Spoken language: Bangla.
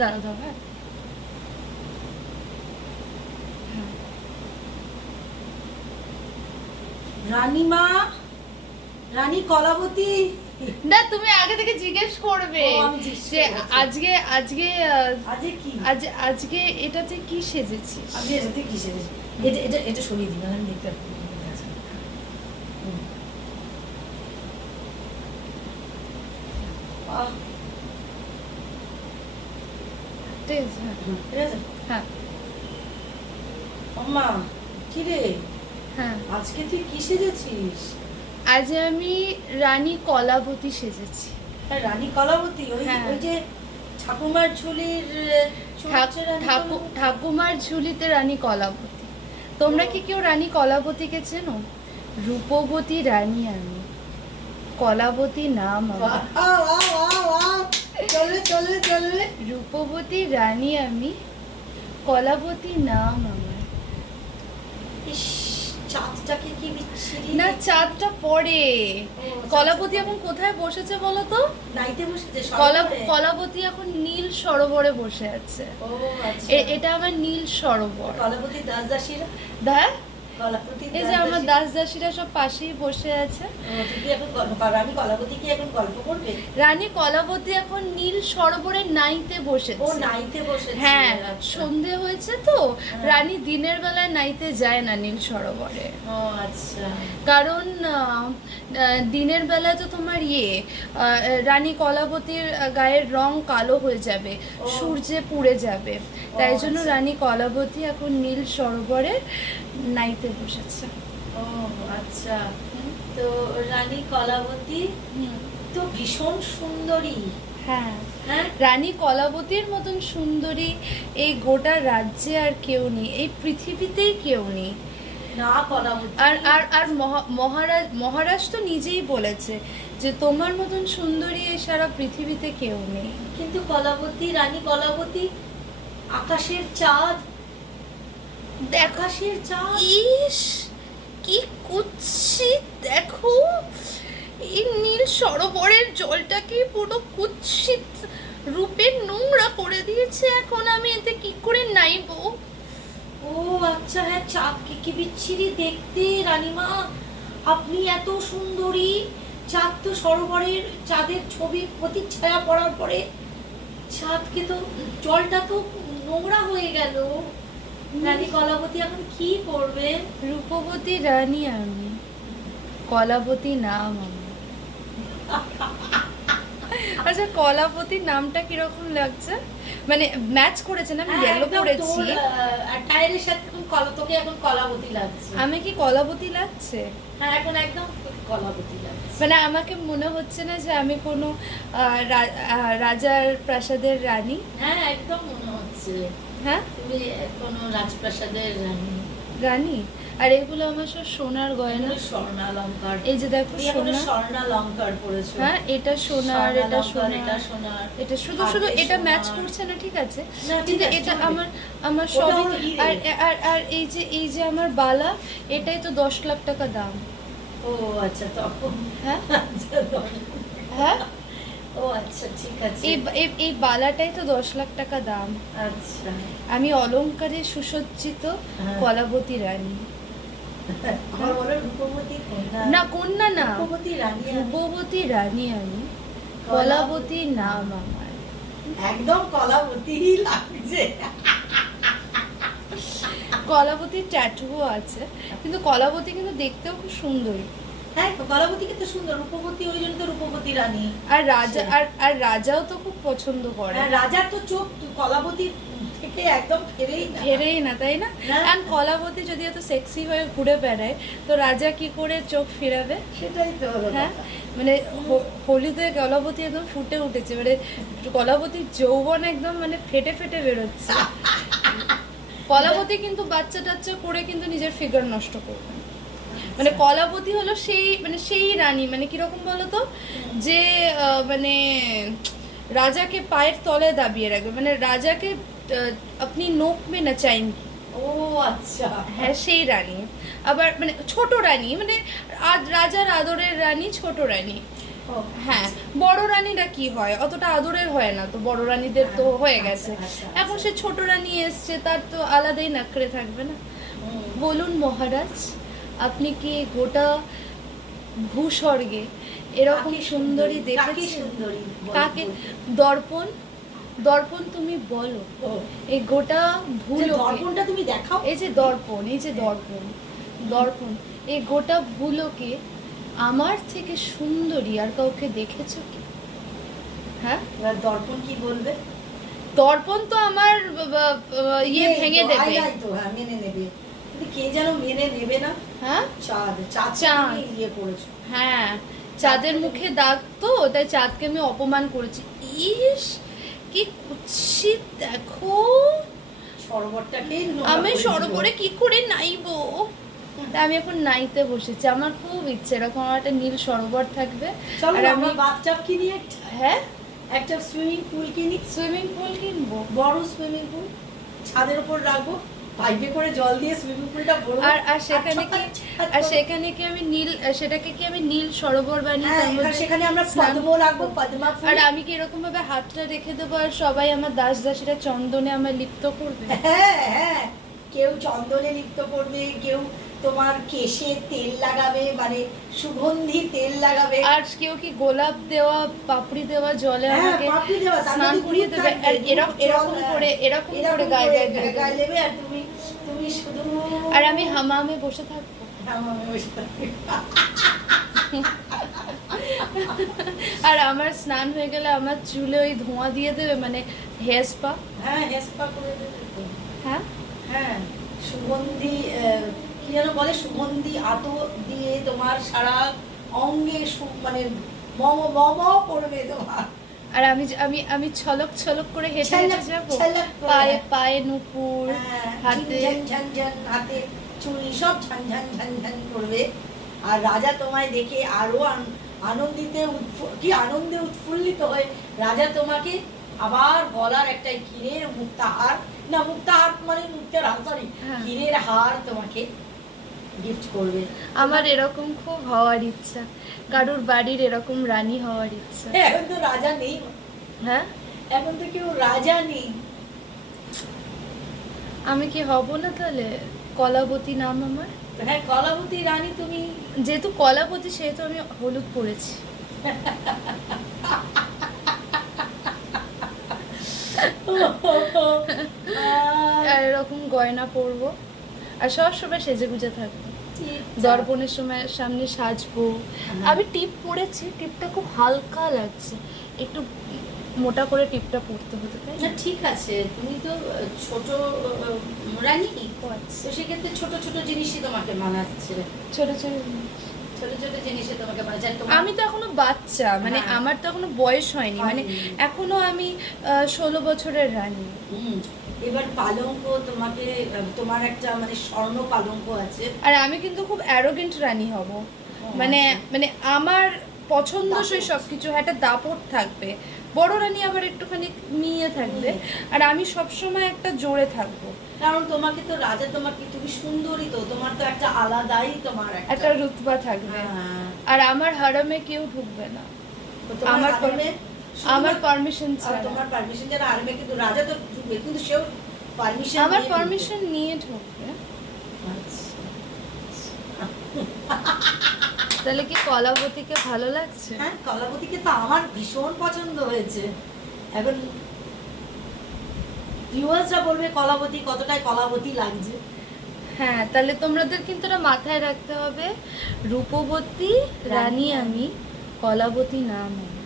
দাঁড়া দাও। হ্যাঁ রানীমা, রানী কলাবতী। না, তুমি আগে থেকে জিজ্ঞেস করবে যে আজকে আজকে আজকে কি আজকে এটাতে কি সেজেছিস। আমি এটাতে কি সেজেছি? এটা এটা এটা সরিয়ে দিই, আমি দেখতে পাচ্ছি। ঠিক আছে। হ্যাঁ আম্মা, কি রে, হ্যাঁ, আজকে তুই কি সেজেছিস? আজ আমি রানী কলাবতী সেজেছি। হ্যাঁ, রানী কলাবতী। ওই হ্যাঁ। ওই যে ঠাকুমার ঝুলির ঠাকুমার ঝুলিতে রানী কলাবতী। তোমরা কি কেউ রানী কলাবতীকে চেনো? রূপবতী রানী আমি, কলাবতী নাম আমার। চলে চলে চলে। রূপবতী রানী আমি, কলাবতী নাম আমার। ইস, চাঁদটাকে কি বিচ্ছিরি। না, চাঁদটা পড়ে। কলাবতী এখন কোথায় বসেছে বলো তো? নাইতে বসেছে সরোবরে। কলাবতী এখন নীল সরোবরে বসে আছে। ও আচ্ছা। এটা আমার নীল সরোবর। কলাবতী দাস দাসীরা, দেখ, কলাবতী এই যে আমার দাস দাসীরা সব পাশেই বসে আছে। তুই কি এখন রানী কলাবতী কি এখন গল্প করবে? রানী কলাবতী এখন নীল সরোবরে নাইতে ও বসেছে। নাইতে বসেছে। হ্যাঁ, আচ্ছা। সন্ধে হয়েছে তো। হ্যাঁ। রানী দিনের বেলায় নাইতে যায় না নীল সরোবরে। ও আচ্ছা। কারণ দিনের বেলায় তো তোমার রানী কলাবতীর গায়ের রং কালো হয়ে যাবে, ও। সূর্যে পুড়ে যাবে। তাই জন্য আচ্ছা। রানী কলাবতী এখন নীল সরোবরে নাইতে বসেছে। ও আচ্ছা। তো রানী কলাবতী তো ভীষণ সুন্দরী। হ্যাঁ, হ্যাঁ, রানী কলাবতীর মতন সুন্দরী এই গোটা রাজ্যে আর কেউ নেই, এই পৃথিবীতেই কেউ নেই। না কলাবতী। আর আর আর মহারাজ তো নিজেই বলেছে যে তোমার মতন সুন্দরী এই সারা পৃথিবীতে কেউ নেই। কিন্তু কলাবতী, রানী কলাবতী, আকাশের চাঁদ, আকাশের চাঁদ। ইস, কি কুৎসিত! দেখো, এই নীল সরোবরের জলটাকে পুরো কুৎসিত রূপে নোংরা করে দিয়েছে। এখন আমি এতে কি করে নাইবো? ও আচ্ছা, হ্যাঁ, চাঁদকে কি বিচ্ছিরি দেখতে রানীমা। আপনি এত সুন্দরী, চাঁদ তো সরোবরের চাঁদের ছবি প্রতিচ্ছায়া পড়ার পরে চাঁদকে তো জলটা তো নোংরা হয়ে গেল। রানী কলাবতী এখন কি করবে? রূপবতী রানী আমি, কলাবতী নাম আমার। আচ্ছা, কলাবতী নামটা কিরকম লাগছে? মানে ম্যাচ করেছে না? আমি ইয়েলো পরেছি। টায়ারের সাথে তোকে এখন কলাবতী লাগছে। আমি কি কলাবতী লাগছে? হ্যাঁ, এখন একদম কলাবতী লাগছে। মানে আমাকে মনে হচ্ছে না যে আমি কোনো রাজার প্রাসাদের রানী। হ্যাঁ, একদম মনে হচ্ছে হ্যাঁ, তুমি কোনো রাজপ্রাসাদের রানী। রানী। আর এগুলো আমার সব সোনার গয়না। স্বর্ণালঙ্কার। এই যে দেখো, সোনা। স্বর্ণালঙ্কার পরেছো। হ্যাঁ, এটা সোনার, এটা সোনার, এটা সোনার। এটা শুধু শুধু এটা ম্যাচ করছে না, ঠিক আছে, না, ঠিক কিন্তু আছে, এটা চলবে। আমার ওটা সবই। হলো হিরে। আর আর আর এই যে আমার বালা, এটাই তো 10 লাখ টাকা দাম। ও আচ্ছা, তখন হ্যাঁ আচ্ছা, হ্যাঁ, ও আচ্ছা, ঠিক আছে। এই বালাটাই তো 10 লাখ টাকা দাম। আচ্ছা। আমি অলংকারে সুসজ্জিত হ্যাঁ। কলাবতী রানী। আমার বলো রূপবতী কন্যা। না, কন্যা না, রূপবতী রানী। রূপবতী রানী আমি, কলাবতী নাম আমার। একদম কলাবতী লাগছে। কলাবতীর ট্যাটুও আছে, কিন্তু কলাবতী কিন্তু দেখতেও খুব সুন্দরী। হ্যাঁ, কলাবতী কিন্তু সুন্দর। রূপবতী, ওই জন্য তো রূপবতী রানী। আর রাজা, আর রাজাও তো খুব পছন্দ করে। হ্যাঁ, রাজার তো চোখ কলাবতী থেকে একদম ফেরেই না, তাই না? না। আর কলাবতী যদি এত সেক্সি হয়ে ঘুরে বেড়ায়, তো রাজা কি করে চোখ ফিরাবে? সেটাই তো হলো হ্যাঁ, কথা। মানে হোলিতে কলাবতী একদম ফুটে উঠেছে, মানে কলাবতীর যৌবন একদম মানে ফেটে ফেটে বেরোচ্ছে। কলাবতী কিন্তু বাচ্চা টাচ্চা করে কিন্তু নিজের ফিগার নষ্ট করবে না। মানে কলাবতী হলো সেই রানী, মানে কিরকম বলতো, যে মানে রাজাকে পায়ের তলে দাবিয়ে রাখবে, মানে রাজাকে আপনি নোক মে না চাইঙ্গি। ও আচ্ছা। হ্যাঁ, সেই রানী। আবার মানে ছোট রানী, মানে রাজার আদরের রানী, ছোট রানী। ও ও, হ্যাঁ, বড় রানীরা কি হয়, অতটা আদরের হয় না তো, বড় রানীদের তো হয়ে গেছে। এখন সে ছোট রানী এসছে, তার তো আলাদাই নাকড়ে থাকবে না। হুম। বলুন মহারাজ, আপনি কি গোটা ভূস্বর্গে এরকম কাকে সুন্দরী কাকে দেখেছেন? সুন্দরী বল, কাকে? বল। দর্পণ, দর্পণ তুমি বলো, ও, এই গোটা যে ভূলোকে, দর্পণটা তুমি দেখাও। এই যে দর্পণ, এই যে দর্পণ, দর্পণ, এই গোটা ভূলোকে আমার থেকে সুন্দরী আর কাউকে দেখেছো কি? হ্যাঁ, এবার দর্পণ কি বলবে? দর্পণ তো আমার ইয়ে নেই ভেঙে তো, দেবে। আয়নাই তো, হ্যাঁ মেনে নেবে, কিন্তু কে যেন মেনে নেবে না। হ্যাঁ, চাঁদ, চাঁদ। তুমি ইয়ে করেছো। হ্যাঁ, চাঁদের মুখে দাগ তো, তাই চাঁদকে আমি অপমান করেছি। ইস, কি কুৎসিত দেখো, সরোবরটাকে আমি সরোবরে কি করে নাইবো? তা আমি এখন নাইতে বসেছি, আমার খুব ইচ্ছে এরকম আমার একটা নীল সরোবর থাকবে। চলো আর আমরা আমি, বাথটাব কিনি একটা, হ্যাঁ, একটা সুইমিং পুল কিনি, সুইমিং পুল কিনবো। বড় সুইমিং পুল ছাদের উপর রাখবো, পাইপে করে জল দিয়ে সুইমিং পুলটা ভরবো। আর সেখানে কি, আর সেখানে কি আমি নীল, সেটাকে কি আমি নীল সরোবর বানিয়ে হ্যাঁ, তার এবার মধ্যে সেখানে আমরা স্নান পদ্ম রাখবো, পদ্মা ফুল। আর আমি কি এরকম ভাবে হাতটা রেখে দেবো আর সবাই আমার দাস দাসীরা চন্দনে আমার লিপ্ত করবে? হ্যাঁ হ্যাঁ, কেউ চন্দনে লিপ্ত করবে, কেউ তোমার কেশে তেল লাগাবে, মানে সুগন্ধি তেল লাগাবে। আর কেউ কি গোলাপ দেওয়া পাপড়ি দেওয়া জলে হ্যাঁ, আমাকে পাপড়ি দেওয়া, তার স্নান মধ্যে করিয়ে দুধ দেবে, থাকবে, আর দুধ, এরকম জল, এরকম হ্যাঁ। করে এরকম করে গায়ে গায়ে গায়ে দেবে, আর তুমি তুমি শুধু আর আমি হামামে বসে থাকবো। হামামে বসে থাকবে। আর আমার স্নান হয়ে গেলে আমার চুলে ওই ধোঁয়া দিয়ে দেবে, মানে হেয়ার স্পা। হ্যাঁ, হেসপা করে দেবে তো। হ্যাঁ, হ্যাঁ, সুগন্ধি কি যেন বলে, সুগন্ধি আতো দিয়ে তোমার সারা অঙ্গে মানে মম মম করবে তোমার। আর আমি আমি আমি ছলক ছলক করে হেঁটে হেঁটে ছলক যাবো, ছলক করে। পায়ে পায়ে নুপুর, হ্যাঁ, হাতে ঝন ঝন ঝন, হাতে চুড়ি সব ঝন ঝন ঝন ঝন করবে। আর রাজা তোমায় দেখে আরো কি আনন্দে উৎফুল্লিত হয়ে রাজা তোমাকে আবার গলার একটা হীরের মুক্তাহার, না মুক্তাহার মানে মুক্তার হার, সরি, হ্যাঁ। হীরের হার তোমাকে গিফট করবে। আমার এরকম খুব হওয়ার ইচ্ছা, কারুর বাড়ির এরকম রানী হওয়ার ইচ্ছা। এখন তো রাজা নেই, হ্যাঁ, এখন তো কেউ রাজা নেই। আমি কি হব না তাহলে? কলাবতী নাম আমার, হ্যাঁ, কলাবতী রানী তুমি। যেহেতু কলাবতী সেহেতু আমি হলুদ পরেছি। আর এরকম গয়না পরবো, আর সব সময় সেজে গুজে থাকবো, দর্পণের সময় সামনে সাজবো। আমি টিপ পরেছি, টিপটা খুব হালকা লাগছে, একটু মোটা করে টিপটা পরতে হতে, তাই না, ঠিক আছে, তুমি তো ছোট রানী, ও আচ্ছা। তো সেক্ষেত্রে ছোট ছোট জিনিসই তোমাকে মানাচ্ছে, ছোট ছোট ছোট ছোট জিনিসে তোমাকে মানাচ্ছে। আর আমি তো এখনো বাচ্চা, মানে হ্যাঁ। আমার তো এখনো বয়স হয়নি, মানে হয়নি। এখনো আমি 16 বছরের রানী। এবার পালঙ্ক তোমাকে, তোমার একটা মানে স্বর্ণ পালঙ্ক আছে। আর আমি কিন্তু খুব অ্যারোগেন্ট রানী হব, মানে মানে আমার পছন্দসই সবকিছু, একটা দাপট থাকবে। বড় রানী আবার একটুখানি মিয়ে থাকবে, আর আমি সবসময় একটা জোরে থাকবো, কারণ তোমাকে তো রাজা, তোমাকে তুমি সুন্দরী, তো তোমার তো একটা আলাদাই তোমার একটা রুতবা থাকবে। হ্যাঁ। আর আমার হারামে কেউ ঢুকবে না, তো তোমার আমার হারেমে আমার পারমিশন আর ছাড়া। তোমার পারমিশন ছাড়া হারেমে, কিন্তু রাজা তো ঢুকবে, কিন্তু সেও পারমিশন, আমার পারমিশন নিয়ে ঢুকবে। তাহলে কি কলাবতীকে ভালো লাগছে? হ্যাঁ, কলাবতীকে তো আমার ভীষণ পছন্দ হয়েছে। এখন ভিউয়ার্সরা বলবে কলাবতী কতটাই কলাবতী লাগছে। হ্যাঁ, তাহলে তোমাদের কিন্তু এটা মাথায় রাখতে হবে, রূপবতী রানী আমি, কলাবতী নাম আমার।